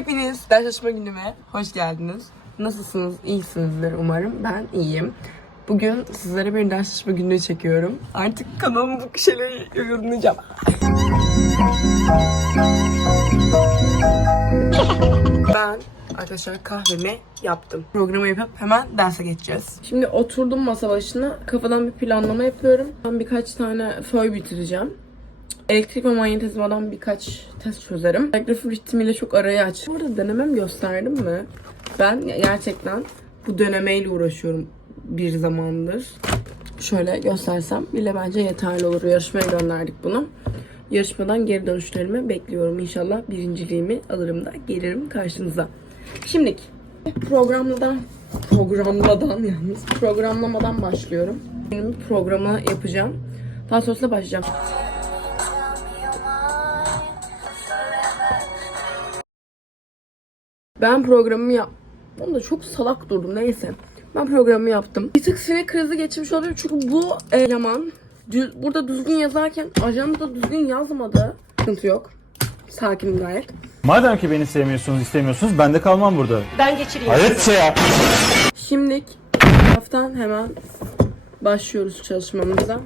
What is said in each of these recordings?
Hepiniz ders çalışma günüme hoş geldiniz. Nasılsınız? İyisinizdir umarım. Ben iyiyim. Bugün sizlere bir ders çalışma günü çekiyorum. Artık kanalımı bu şeyleri yorumlayacağım. ben arkadaşlar kahvemi yaptım. Programı yapıp hemen derse geçeceğiz. Şimdi oturdum masa başına. Kafadan bir planlama yapıyorum. Ben birkaç tane föy bitireceğim. Elektrik ve manyetizmadan birkaç test çözerim. Telgraf ritmiyle çok arayı aç. Bu arada denemem gösterdim mi? Ben gerçekten bu denemeyle uğraşıyorum bir zamandır. Şöyle göstersem bile bence yeterli olur. Yarışmaya gönderdik bunu. Yarışmadan geri dönüşlerimi bekliyorum. İnşallah birinciliğimi alırım da gelirim karşınıza. Şimdilik programladan programladan yalnız programlamadan başlıyorum. Benim programı yapacağım. Daha sonrasında başlayacağım. Ben programımı yap... Onu da çok salak durdum neyse. Ben programımı yaptım. Bir tık sinir krizi geçirmiş olabilirim çünkü bu eleman dü- burada düzgün yazarken ajanda düzgün yazmadı. Sıkıntı yok. Sakinim gayet. Madem ki beni sevmiyorsunuz, istemiyorsunuz ben de kalmam burada. Ben geçireyim. Hayret ya. Şimdilik haftan hemen başlıyoruz çalışmamıza.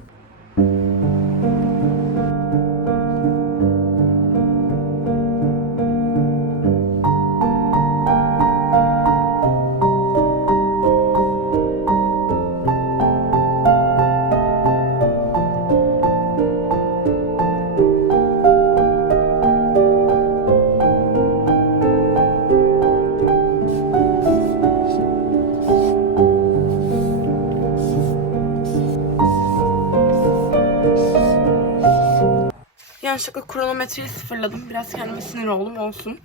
Yanlışlıkla kronometreyi sıfırladım. Biraz kendime sinir oldum olsun.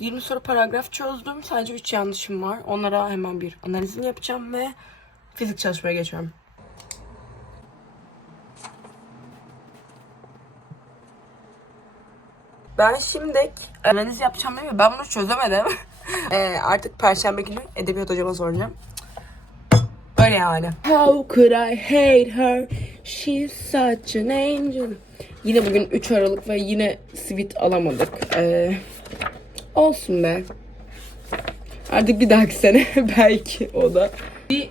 20 soru paragraf çözdüm. Sadece 3 yanlışım var. Onlara hemen bir analizini yapacağım ve fizik çalışmaya geçiyorum. Ben şimdi analiz yapacağım değil mi? Ben bunu çözemedim. Ee, artık perşembe günü edebiyat hocama soracağım. Öyle yani. How could I hate her? She's such an angel. Yine bugün 3 Aralık ve yine sweet alamadık. Ee, olsun be. Artık bir dahaki sene belki o da. Bir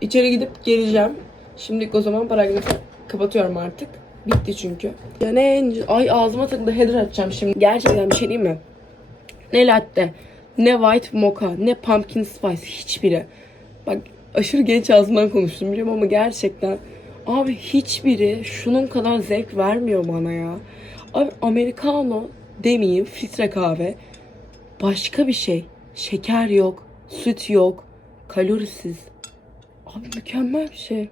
içeri gidip geleceğim. Şimdilik o zaman paragrafı kapatıyorum artık. Bitti çünkü. Ya ne. Ay ağzıma takıldı header açacağım şimdi. Gerçekten bir şey diyeyim mi? Ne latte, ne white mocha, ne pumpkin spice hiçbiri. Bak aşırı genç ağzımdan konuştum biliyorum ama gerçekten abi hiçbiri şunun kadar zevk vermiyor bana ya. Abi americano demeyeyim filtre kahve başka bir şey. Şeker yok, süt yok, kalorisiz. Abi mükemmel bir şey.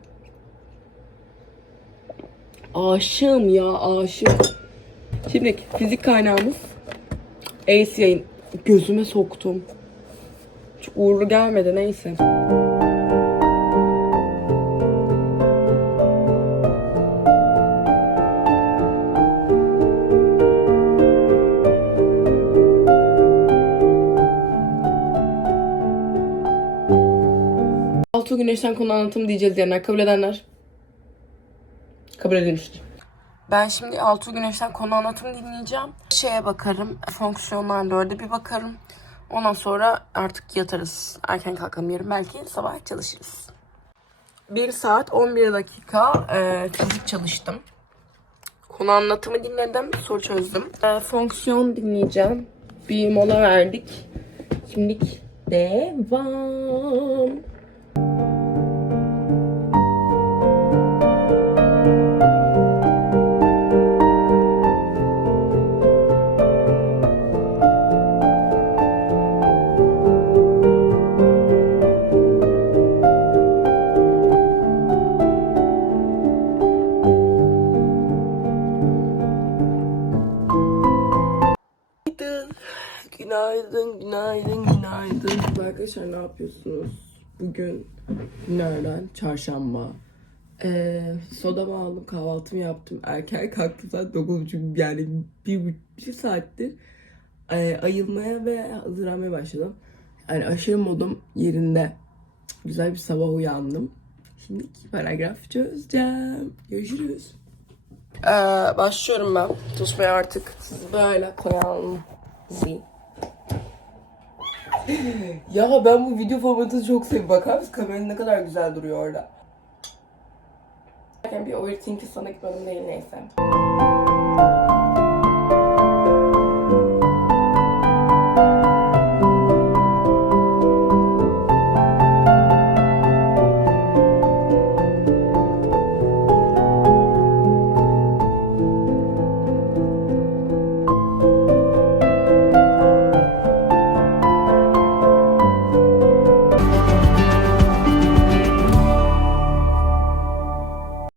Aşığım ya aşığım. Şimdi fizik kaynağımız Ace yayın. Gözüme soktum. Çok uğurlu gelmedi neyse. Altı güneşten konu anlatımı diyeceğiz diyenler kabul edenler. Kabul edilmiştir. Ben şimdi Altı Güneş'ten konu anlatımı dinleyeceğim. Şeye bakarım, fonksiyonlar dörde bir bakarım. Ondan sonra artık yatarız. Erken kalkalım yarın belki sabah çalışırız. 1 saat 11 dakika e, fizik çalıştım. Konu anlatımı dinledim, soru çözdüm. E, fonksiyon dinleyeceğim. Bir mola verdik. Şimdilik devam. Günaydın, günaydın, günaydın. Arkadaşlar ne yapıyorsunuz? Bugün günlerden çarşamba. Ee, sodamı aldım, kahvaltımı yaptım. Erken kalktım saat 9.30 yani bir, bir saattir e, ayılmaya ve hazırlanmaya başladım. Yani aşırı modum yerinde. Güzel bir sabah uyandım. Şimdi paragraf çözeceğim. Görüşürüz. Ee, başlıyorum ben. Tutmaya artık. Böyle koyalım. Zil. Ya ben bu video formatını çok seviyorum. Bakar mısın kameranın ne kadar güzel duruyor orada. Bir overthinking sana gitmedim değil neyse.